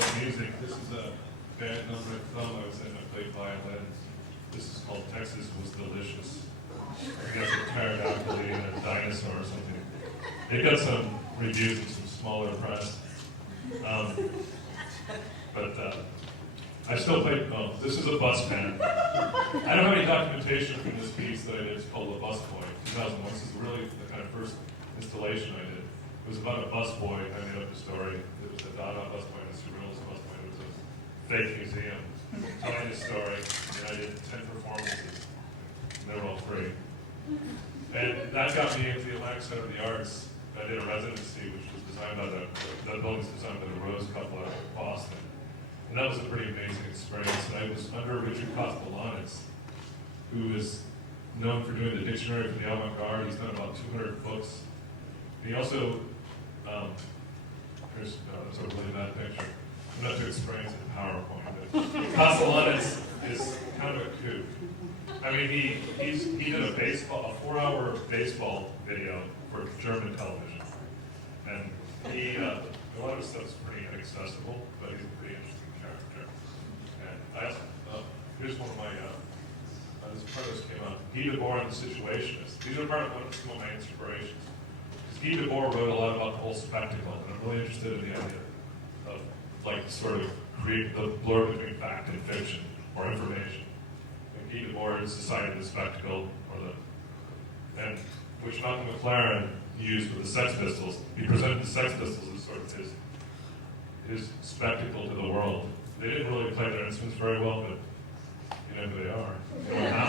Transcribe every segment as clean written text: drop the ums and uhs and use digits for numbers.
play music. This is a band number of thumb I was in. I played violin. This is called Texas Was Delicious. I guess a pterodactyl and a dinosaur or something. They got some reviews in some smaller press. But I still play, oh, this is a bus band. I don't have any documentation from this piece that I did. It's called The Bus Boy, 2001. This is really the kind of first installation I did. It was about a bus boy. I made up the story. It was a Dada bus boy and a surrealist bus boy. It was a fake museum telling the story. And I did 10 performances. And they were all free. And that got me into the Atlantic Center of the Arts. I did a residency, which was designed by the building's designed by the Rose couple out of Boston. And that was a pretty amazing experience. And I was under Richard Kostelanetz, who is known for doing the dictionary for the avant-garde. He's done about 200 books. And he also, that's a really bad picture. I'm not too experienced in PowerPoint, but Kostelanetz is kind of a kook. I mean, he did a 4-hour baseball video for German television. And a lot of his stuff's pretty inaccessible, but he's a pretty interesting character. And I also, here's one of my, this part of this came out. Guy Debord and the Situationists. These are part of one of my inspirations. Because Guy Debord wrote a lot about the whole spectacle, and I'm really interested in the idea of, like, sort of create the blur between fact and fiction, or information. And Guy Debord's Society of the Spectacle, and which Malcolm McLaren used with the Sex Pistols. He presented the Sex Pistols as sort of his spectacle to the world. They didn't really play their instruments very well, but you know who they are. You know how?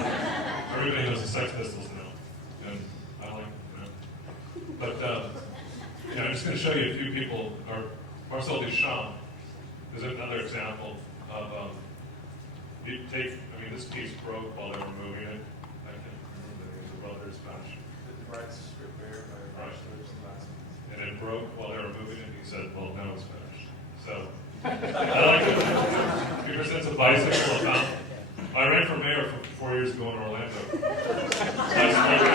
Everybody knows the Sex Pistols now, and I like them. But yeah, I'm just going to show you a few people. Marcel Duchamp is another example of this piece broke while they were moving it. I can't remember the name of the brother's Spanish. And it broke while they were moving it, and he said, well, now it's finished. So, I like it. He presents a bicycle. I ran for mayor for 4 years ago in Orlando. I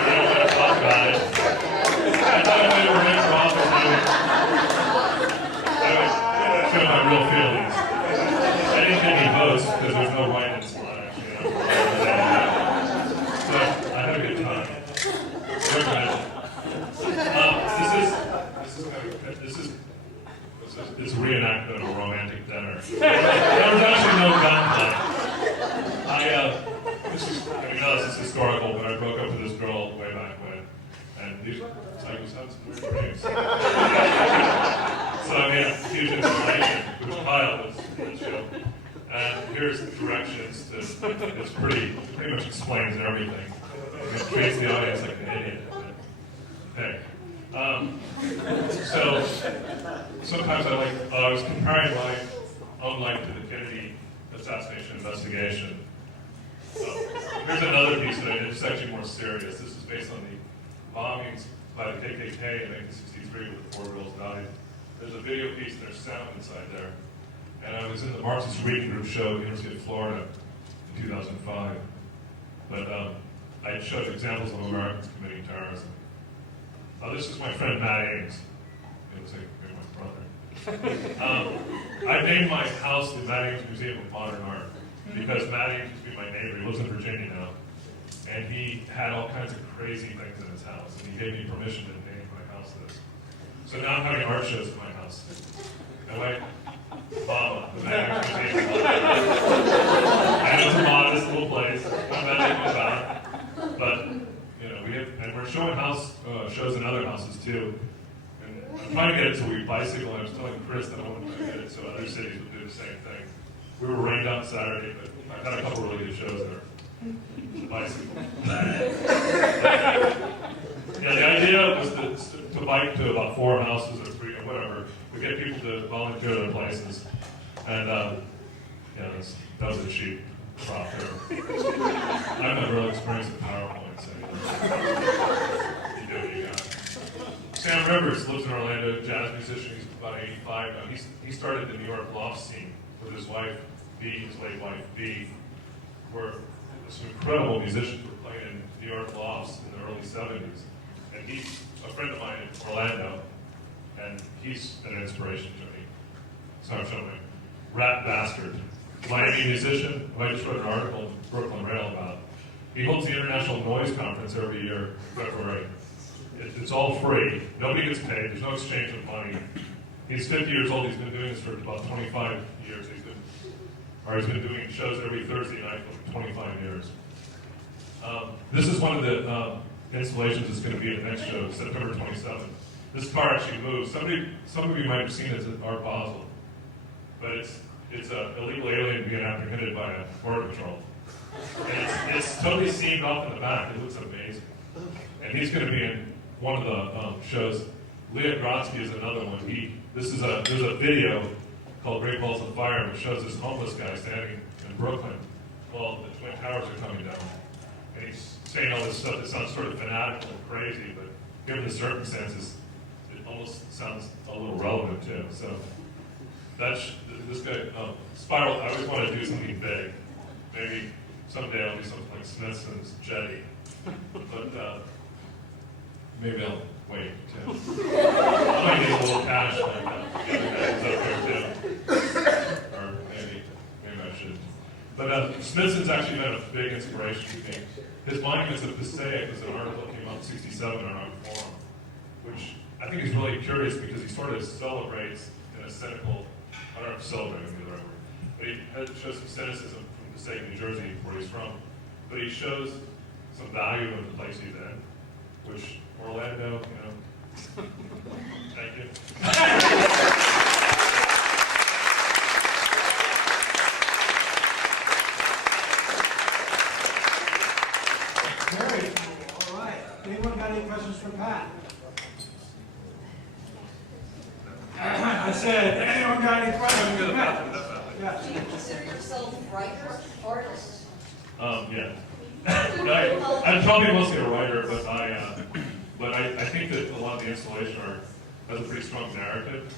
don't want to talk about it. I thought I might have ran for office. I would show my real feelings. I didn't get any votes because there's no write-ins left, you know. But I had a good time. This is a reenactment of a romantic dinner. There was actually no gunplay. This is historical, but I broke up with this girl way back when, and these cycles had some weird dreams. So I made a huge installation, which Kyle was in the show. And here's the directions. It's pretty much explains everything. It treats the audience like an idiot. Okay. So sometimes I was comparing my own life to the Kennedy assassination investigation. Here's another piece that I did. It's actually more serious. This is based on the bombings by the KKK in 1963 where the 4 girls died. There's a video piece and there's sound inside there. And I was in the Marxist Reading Group show at the University of Florida in 2005. But I showed examples of Americans committing terrorism. This is my friend Matt Ames. It looks like my brother. I named my house the Matt Ames Museum of Modern Art because Matt Ames used to be my neighbor. He lives in Virginia now. And he had all kinds of crazy things in his house. And he gave me permission to name my house this. So now I'm having art shows in my house. And like Mama, the Matt Ames Museum of Modern Art. I know it's a modest little place. Not magic about it. But and we're showing shows in other houses too. And I'm trying to get it to we bicycle, and I was telling Chris that I wanted to get it so other cities would do the same thing. We were rained out Saturday, but I've had a couple really good shows there. Bicycle. Yeah, the idea was to bike to about 4 houses or 3 or whatever, to get people to volunteer their places. And that was a cheap prop there. I've never really experienced the PowerPoint. You do what you got. Sam Rivers lives in Orlando, jazz musician. He's about 85 now. He started the New York loft scene with his wife, B, his late wife, B, where some incredible musicians were playing in New York lofts in the early 70s. And he's a friend of mine in Orlando, and he's an inspiration to me. So I'm showing rat bastard. Miami musician, who I just wrote an article in Brooklyn Rail about. He holds the International Noise Conference every year in February. It's all free. Nobody gets paid. There's no exchange of money. He's 50 years old. He's been doing this for about 25 years. He's been doing shows every Thursday night for 25 years. This is one of the installations that's going to be at the next show, September 27th. This car actually moves. Some of you might have seen it at Art Basel, but it's an illegal alien being apprehended by a border patrol. And it's totally seamed off in the back. It looks amazing. And he's going to be in one of the shows. Leah Grotsky is another one. There's a video called Great Balls of Fire, which shows this homeless guy standing in Brooklyn while the Twin Towers are coming down. And he's saying all this stuff that sounds sort of fanatical and crazy, but given the circumstances, it almost sounds a little relevant too. So that's this guy, Spiral. I always want to do something big. Maybe someday I'll do something like Smithson's Jetty, but maybe I'll wait too. I might need a little cash like that. Up there too. Or maybe I should. But Smithson's actually been a big inspiration to me. His Monuments of Passaic was an article that came out in '67 on our forum, which I think is really curious because he sort of celebrates in a cynical, I don't know if celebrating is the right word, but he shows some cynicism from Passaic, New Jersey, where he's from. But he shows some value of the place he's in, which Orlando, thank you. Very cool. All right. Anyone got any questions for Pat? I said, anyone got any questions for Pat? Yeah. Do you consider yourself writer, artist? Yeah. I'm probably mostly a writer, but I think that a lot of the installation art has a pretty strong narrative,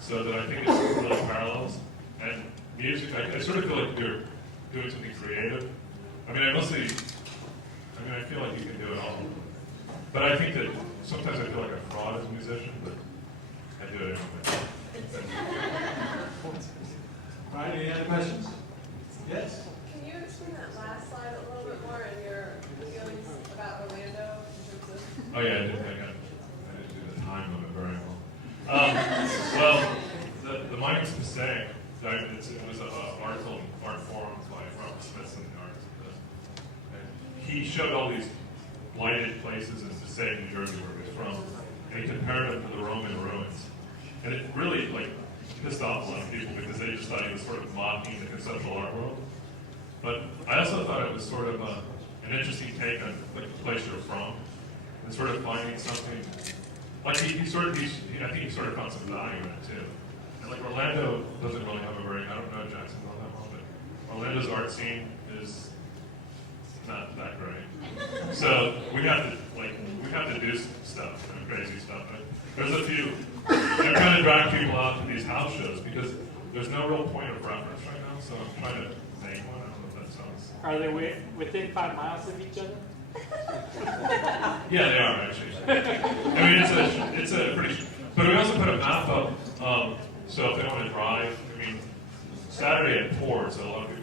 so that I think it's really parallels. And music, I sort of feel like you're doing something creative. I feel like you can do it all. But I think that sometimes I feel like a fraud as a musician, but I do it anyway. All right, any other questions? Yes? Can you explain that last slide a little bit more and your feelings about Orlando in terms of... Oh yeah, I didn't do the time limit very well. The Monuments of Passaic, it was an article in Art Forums by Robert Smithson, the artist. He showed all these blighted places in Passaic, New Jersey, where he was from, and he compared them to the Roman ruins. And it really pissed off a lot of people because they just thought he was sort of mocking the conceptual art world. But I also thought it was sort of an interesting take on the place you're from, and sort of finding something. Like I think he sort of found some value in it too. And like Orlando doesn't really have I don't know Jacksonville that well, but Orlando's art scene is not that great. So we have to do some stuff, crazy stuff. But there's a few. I'm trying to drag people out to these house shows because there's no real point of reference right now. So I'm trying to make one. I don't know if that sounds. Are they within 5 miles of each other? Yeah, they are actually. I mean, it's a pretty. But we also put a map up. So if they want to drive, Saturday it poured, so a lot of people